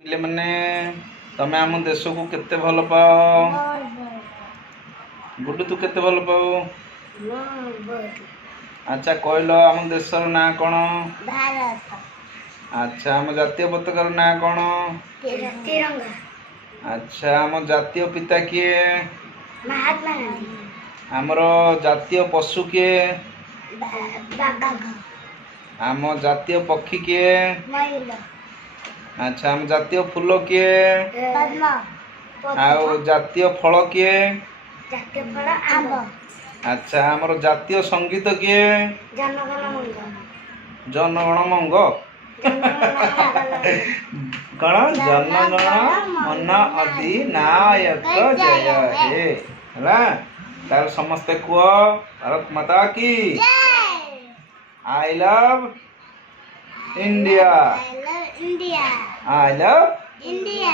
पिले मने तमे आम देश को केते भल पाओ? गुड्डू तू केते भल पाओ? अच्छा कहलो आम देशर ना कौन? भारत। अच्छा आम जातीय पताकार ना कौन? तिरंगा। अच्छा आम जातीय पिता किए? महात्मा गांधी। आमर जातीय पशु किए? बाघ। आम जातीय पक्षी किए? मयूर। अच्छा आम जातीय फूल किए? पद्म। आउ जातीय फल किए? जातीय फल आंब। अच्छा आमर जातीय संगीत किए? जनगण मंगल। जनगण मंग कौन जनगण मन अधिनायक जय हे है समस्ते कुह भारत माता की I love India. India. I love India.